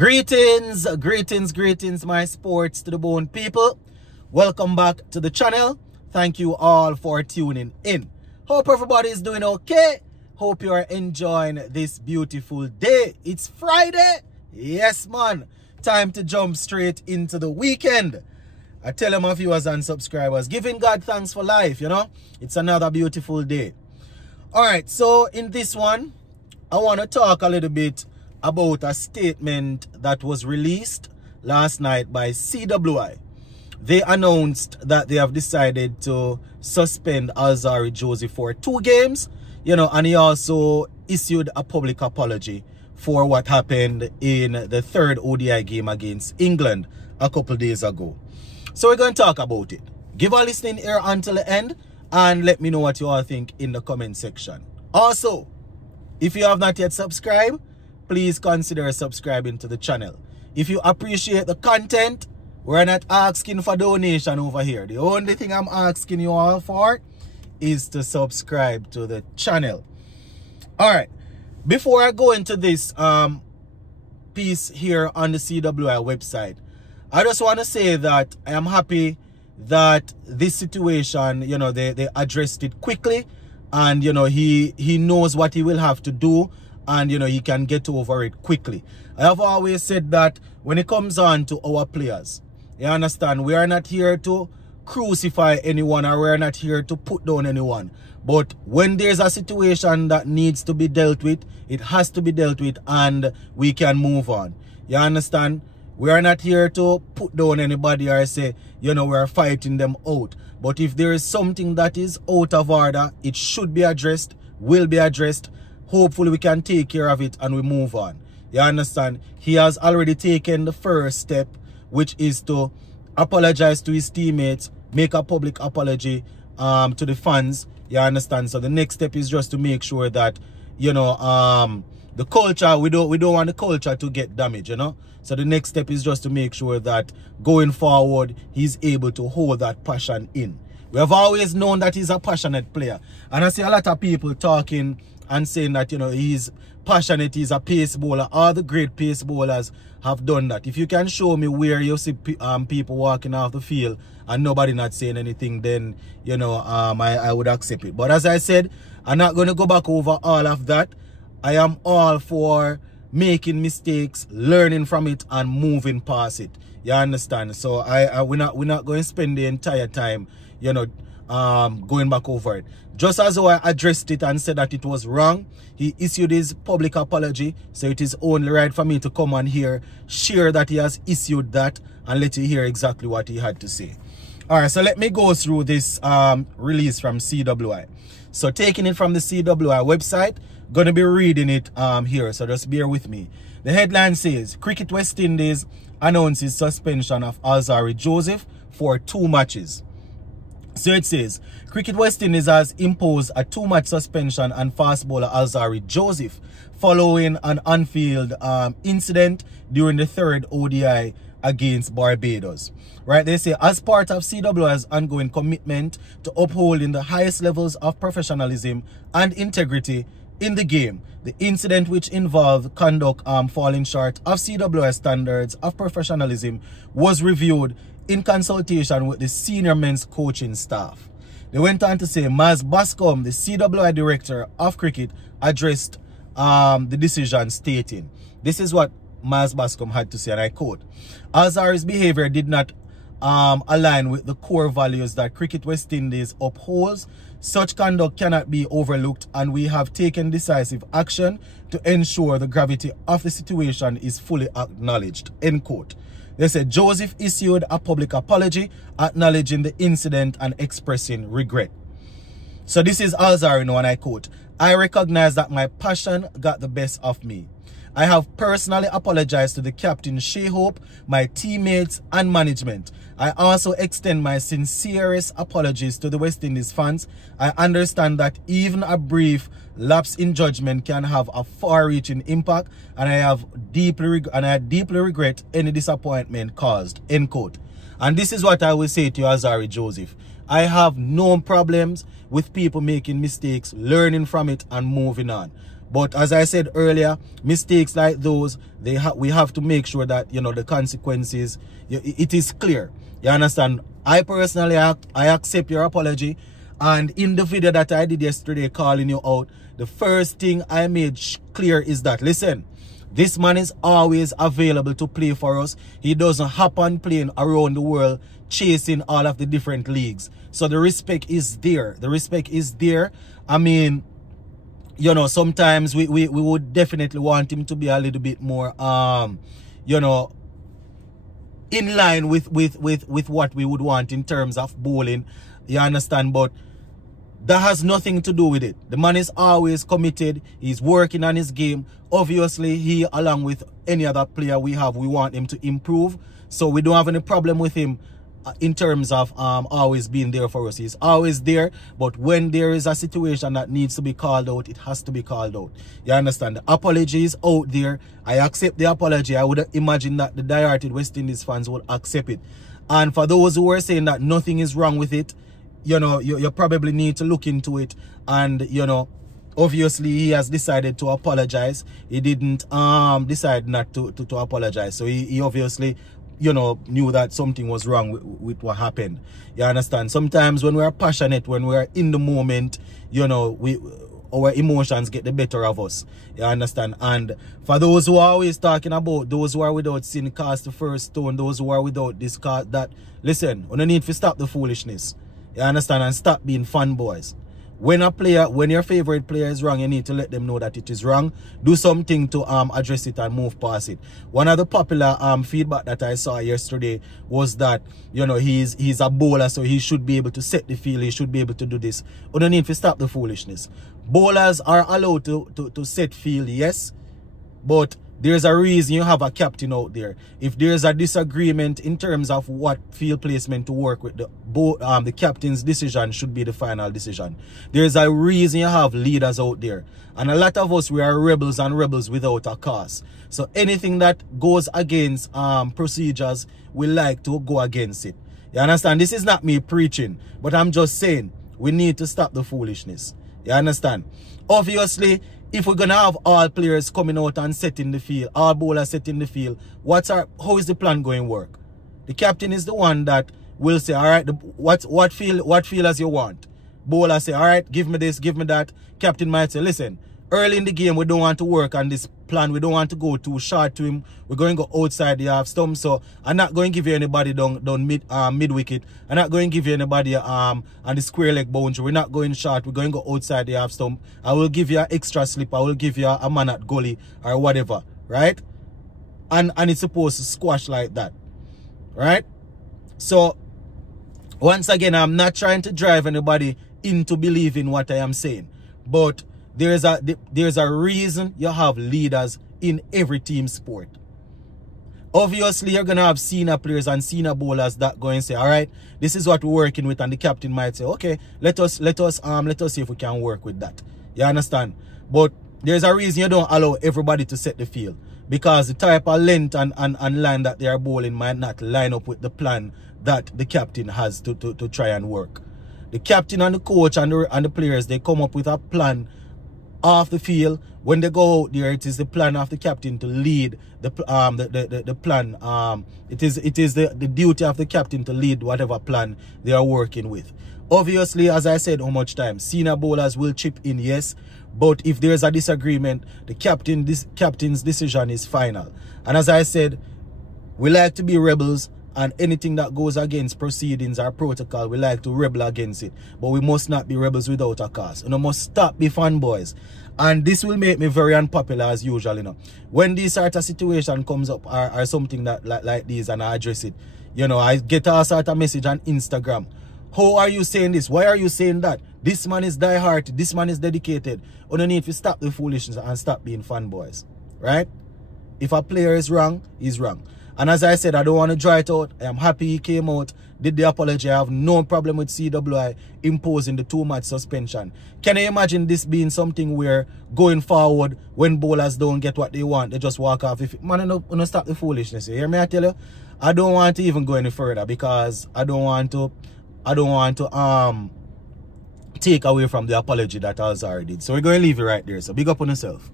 Greetings, my sports to the bone people. Welcome back to the channel. Thank you all for tuning in. Hope everybody is doing okay. Hope you are enjoying this beautiful day. It's Friday. Yes, man. Time to jump straight into the weekend. I tell my viewers and subscribers, giving God thanks for life, you know. It's another beautiful day. All right, so in this one, I want to talk a little bit about a statement that was released last night by CWI. They announced that they have decided to suspend Alzarri Joseph for 2 games, you know, and he also issued a public apology for what happened in the 3rd ODI game against England a couple days ago. So we're going to talk about it. Give a listening ear until the end and let me know what you all think in the comment section. Also, if you have not yet subscribed, please consider subscribing to the channel. If you appreciate the content, we're not asking for donation over here. The only thing I'm asking you all for is to subscribe to the channel. All right. Before I go into this piece here on the CWI website, I just want to say that I am happy that this situation, you know, they addressed it quickly, and, you know, he knows what he will have to do, and, you know, he can get over it quickly. I have always said that when it comes on to our players, you understand, we are not here to crucify anyone, or we're not here to put down anyone. But when there's a situation that needs to be dealt with, it has to be dealt with, and we can move on. You understand? We are not here to put down anybody or say, you know, we're fighting them out. But if there is something that is out of order, it should be addressed, will be addressed. Hopefully we can take care of it and we move on. You understand? He has already taken the first step, which is to apologize to his teammates, make a public apology to the fans. You understand? So the next step is just to make sure that, you know, the culture, we don't want the culture to get damaged, you know. So the next step is just to make sure that going forward, he's able to hold that passion in. We have always known that he's a passionate player. And I see a lot of people talking and saying that, you know, he's passionate, he's a pace bowler. All the great pace bowlers have done that. If you can show me where you see people walking off the field and nobody not saying anything, then, you know, I would accept it. But as I said, I'm not going to go back over all of that. I am all for making mistakes, learning from it, and moving past it. You understand? So we're not going to spend the entire time, you know, going back over it. Just as though I addressed it and said that it was wrong, he issued his public apology. So it is only right for me to come on here, share that he has issued that, and let you hear exactly what he had to say. All right, so let me go through this release from CWI. So taking it from the CWI website, gonna be reading it here, so just bear with me. The headline says, Cricket West Indies announces suspension of Alzarri Joseph for 2 matches. So it says, Cricket West Indies has imposed a 2-match suspension on fast bowler Alzarri Joseph following an on-field incident during the 3rd ODI against Barbados. Right, they say, as part of CWI's ongoing commitment to upholding the highest levels of professionalism and integrity in the game, the incident, which involved conduct falling short of CWI standards of professionalism, was reviewed in consultation with the senior men's coaching staff. They went on to say, Maz Bascom, the CWI director of cricket, addressed the decision, stating, this is what Maz Bascom had to say, and I quote, Alzarri's behavior did not align with the core values that Cricket West Indies upholds. Such conduct cannot be overlooked, and we have taken decisive action to ensure the gravity of the situation is fully acknowledged. End quote. They said Joseph issued a public apology, acknowledging the incident and expressing regret. So this is Alzarri now, and I quote, I recognize that my passion got the best of me. I have personally apologized to the captain Shea Hope, my teammates and management. I also extend my sincerest apologies to the West Indies fans. I understand that even a brief lapse in judgment can have a far-reaching impact, and I deeply regret any disappointment caused. End quote. And this is what I will say to you, Alzarri Joseph. I have no problems with people making mistakes, learning from it and moving on. But as I said earlier, mistakes like those, we have to make sure that, you know, the consequences, it is clear. You understand? I personally, I accept your apology. And in the video that I did yesterday calling you out, the first thing I made clear is that, listen, this man is always available to play for us. He doesn't hop on plane around the world chasing all of the different leagues. So the respect is there. The respect is there. I mean, you know, sometimes we would definitely want him to be a little bit more, you know, in line with what we would want in terms of bowling. You understand? But that has nothing to do with it. The man is always committed. He's working on his game. Obviously, he, along with any other player we have, we want him to improve. So we don't have any problem with him in terms of always being there for us. He's always there. But when there is a situation that needs to be called out, it has to be called out. You understand? The apology is out there. I accept the apology. I would imagine that the diehard West Indies fans would accept it. And for those who are saying that nothing is wrong with it, you know, you probably need to look into it. And, you know, obviously he has decided to apologize. He didn't decide not to apologize. So he obviously, you know, knew that something was wrong with what happened. You understand? Sometimes when we are passionate, when we are in the moment, you know, our emotions get the better of us. You understand? And for those who are always talking about those who are without sin cast the first stone, those who are without this cast that, listen, we don't need to stop the foolishness. You understand? And stop being fanboys. When your favorite player is wrong, you need to let them know that it is wrong. Do something to address it and move past it. One of the popular feedback that I saw yesterday was that, you know, he's a bowler, so he should be able to set the field, he should be able to do this. We don't need to stop the foolishness. Bowlers are allowed to set field, yes, but there's a reason you have a captain out there. If there's a disagreement in terms of what field placement to work with, the captain's decision should be the final decision. There's a reason you have leaders out there. And a lot of us, we are rebels and rebels without a cause. So anything that goes against procedures, we like to go against it. You understand? This is not me preaching, but I'm just saying we need to stop the foolishness. You understand? Obviously, if we're gonna have all players coming out and setting the field, all bowlers setting the field, how is the plan going to work? The captain is the one that will say, all right, what field as you want? Bowler say, all right, give me this, give me that. Captain might say, listen, early in the game we don't want to work on this plan. We don't want to go too short to him. We're going to go outside the half stump. So I'm not going to give you anybody down mid wicket. I'm not going to give you anybody on the square leg boundary. We're not going short. We're going to go outside the half stump. I will give you an extra slip. I will give you a man at goalie or whatever, right? And it's supposed to squash like that, right? So once again, I'm not trying to drive anybody into believing what I am saying, but there's a reason you have leaders in every team sport. Obviously, you're gonna have senior players and senior bowlers that go and say, all right, this is what we're working with, and the captain might say, okay, let us see if we can work with that. You understand? But there's a reason you don't allow everybody to set the field, because the type of length and line that they are bowling might not line up with the plan that the captain has to try and work. The captain and the coach and the players, they come up with a plan off the field. When they go out there, it is the plan of the captain to lead the plan. It is the duty of the captain to lead whatever plan they are working with. Obviously, as I said how much time, senior bowlers will chip in, yes, but if there is a disagreement, the captain's decision is final. And as I said, we like to be rebels, and anything that goes against proceedings or protocol, we like to rebel against it. But we must not be rebels without a cause. You know, must stop be fanboys. And this will make me very unpopular as usual, you know. When this sort of situation comes up or something that like this, and I address it, you know, I get a sort of message on Instagram. How are you saying this? Why are you saying that? This man is diehard. This man is dedicated. You don't need to stop the foolishness and stop being fanboys, right? If a player is wrong, he's wrong. And as I said, I don't want to draw it out. I am happy he came out, did the apology. I have no problem with CWI imposing the 2-match suspension. Can you imagine this being something where going forward, when bowlers don't get what they want, they just walk off? Man, don't stop the foolishness. You hear me? I tell you, I don't want to even go any further, because I don't want to take away from the apology that Alzarri did. So we're going to leave it right there. So big up on yourself.